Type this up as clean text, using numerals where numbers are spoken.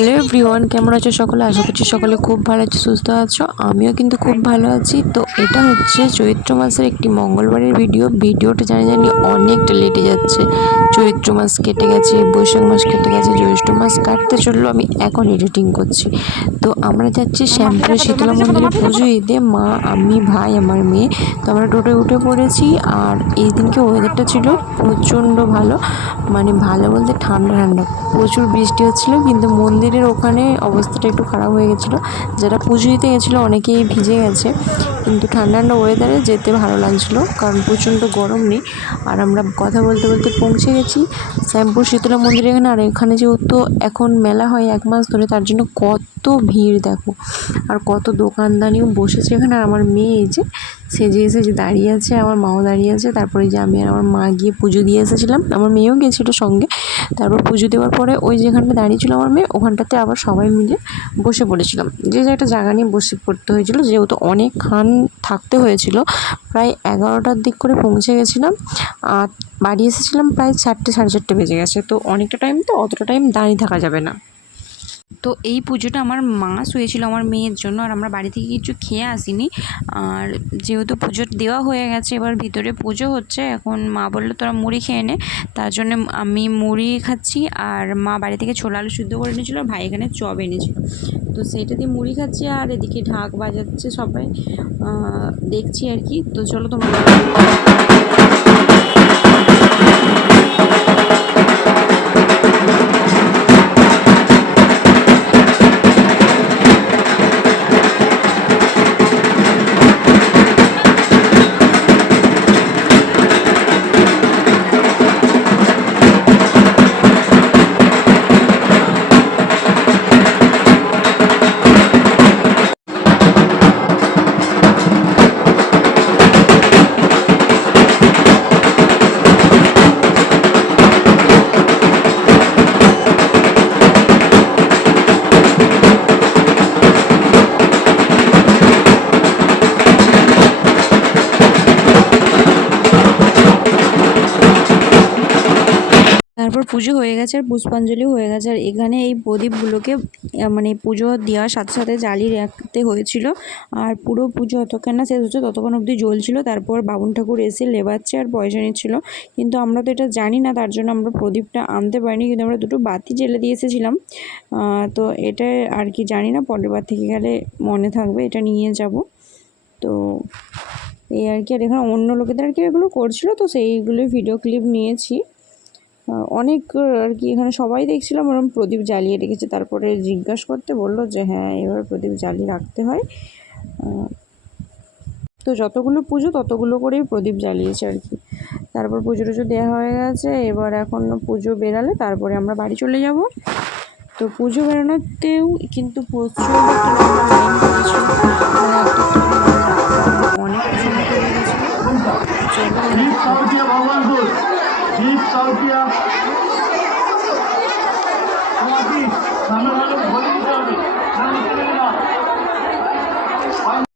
Hello everyone, কেমন আছো সকলে? আশা করছি সকলে খুব ভালো আছো, সুস্থ আছো। আমিও কিন্তু খুব ভালো আছি। তো এটা হচ্ছে চৈত্র মাসের একটি মঙ্গলবারের ভিডিওটা জানি অনেকটা লেটে যাচ্ছে। চৈত্র মাস কেটে গেছে, বৈশাখ মাস কেটে গেছে, জ্যৈষ্ঠ মাস কাটতে চললো, আমি এখন এডিটিং করছি। তো আমরা যাচ্ছি শ্যামপুরে শীতলা মন্দিরে পুজো দিতে, মা, আমি, ভাই, আমার মেয়ে। তো আমরা টোটোয় উঠে পড়েছি। আর এই দিনকে ওয়েদারটা ছিল প্রচণ্ড ভালো, মানে ভালো বলতে ঠান্ডা ঠান্ডা, প্রচুর বৃষ্টি হচ্ছিলো। কিন্তু মন্দিরের ওখানে অবস্থাটা একটু খারাপ হয়ে গেছিলো, যারা পুজো দিতে গেছিলো অনেকেই ভিজে গেছে। কিন্তু ঠান্ডা ঠান্ডা ওয়েদারে যেতে ভালো লাগছিলো, কারণ প্রচণ্ড গরম নেই। আর আমরা কথা বলতে বলতে পৌঁছে গেছি শ্যামপুর শীতলা মন্দিরে। এখানে আর এখানে যেহেতু এখন মেলা হয় 1 মাস ধরে, তার জন্য কত ভিড় দেখো, আর কত দোকানদানিও বসেছে এখানে। আর আমার মেয়ে এই যে সেজে এসে দাঁড়িয়ে আছে, আমার মাও দাঁড়িয়ে আছে। তারপরে যে আমি আর আমার মা গিয়ে পুজো দিয়ে এসেছিলাম, আমার মেয়েও গিয়েছিলো সঙ্গে। তারপর পুজো দেওয়ার পরে ওই যেখানটা দাঁড়িয়েছিল আমার মেয়ে, ওখানটাতে আবার সবাই মিলে বসে পড়েছিলাম। যে একটা জায়গা নিয়ে বসে পড়তে হয়েছিল, যেহেতু অনেকক্ষণ থাকতে হয়েছিল। প্রায় 11টার দিক করে পৌঁছে গেছিলাম, আর বাড়ি এসেছিলাম প্রায় 4টে, সাড়ে 4টে বেজে গেছে। তো অনেকটা টাইম, তো অতটা টাইম দাঁড়িয়ে থাকা যাবে না। তো এই পুজোটা আমার মা শুয়েছিল আমার মেয়ের জন্য, আর আমরা বাড়ি থেকে কিছু খেয়ে আসিনি। আর যেহেতু পুজো দেওয়া হয়ে গেছে, এবার ভিতরে পুজো হচ্ছে। এখন মা বললো তোরা মুড়ি খেয়ে নে, তার জন্য আমি মুড়ি খাচ্ছি। আর মা বাড়ি থেকে ছোলা আলু সিদ্ধ করে এনেছিলো, আর ভাই এখানে চপ এনেছিল। তো সেইটা দিয়ে মুড়ি খাচ্ছি, আর এদিকে ঢাক বাজাচ্ছে সবাই, দেখছি আর কি। তো চলো তোমরা। তারপর পুজো হয়ে গেছে, আর পুষ্পাঞ্জলি হয়ে গেছে। আর এখানে এই প্রদীপগুলোকে মানে পুজো দেওয়ার সাথে সাথে জ্বালিয়ে রাখতে হয়েছিল। আর পুরো পুজো যতক্ষণ না শেষ হচ্ছে ততক্ষণ অবধি জ্বলছিল। তারপর বামুন ঠাকুর এসে লেবাচ্ছে আর পয়সা নিচ্ছিল। কিন্তু আমরা তো এটা জানি না, তার জন্য আমরা প্রদীপটা আনতে পারিনি, কিন্তু আমরা দুটো বাতি জ্বেলে দিয়ে এসেছিলাম। তো এটা আর কি জানি না, পরের বার থেকে গেলে মনে থাকবে, এটা নিয়ে যাব। তো এই আর কি। আর এখানে অন্য লোকেদের আর কি এগুলো করছিল, তো সেইগুলোই ভিডিও ক্লিপ নিয়েছি। অনেক আর কি এখানে সবাই দেখছিলাম ওরকম প্রদীপ জ্বালিয়ে রেখেছে। তারপরে জিজ্ঞাসা করতে বললো যে হ্যাঁ, এবার প্রদীপ জ্বালিয়ে রাখতে হয়। তো যতগুলো পুজো ততগুলো করেই প্রদীপ জ্বালিয়েছে আর কি। তারপর পুজো টুজো দেওয়া হয়ে গেছে। এবার এখন পুজো বেরালে তারপরে আমরা বাড়ি চলে যাব। তো পুজো বেরোনোতেও কিন্তু প্রচুর একটা লম্বা লাইন পড়েছিল, মানে অনেক সময় লেগে গেছিলো। চলো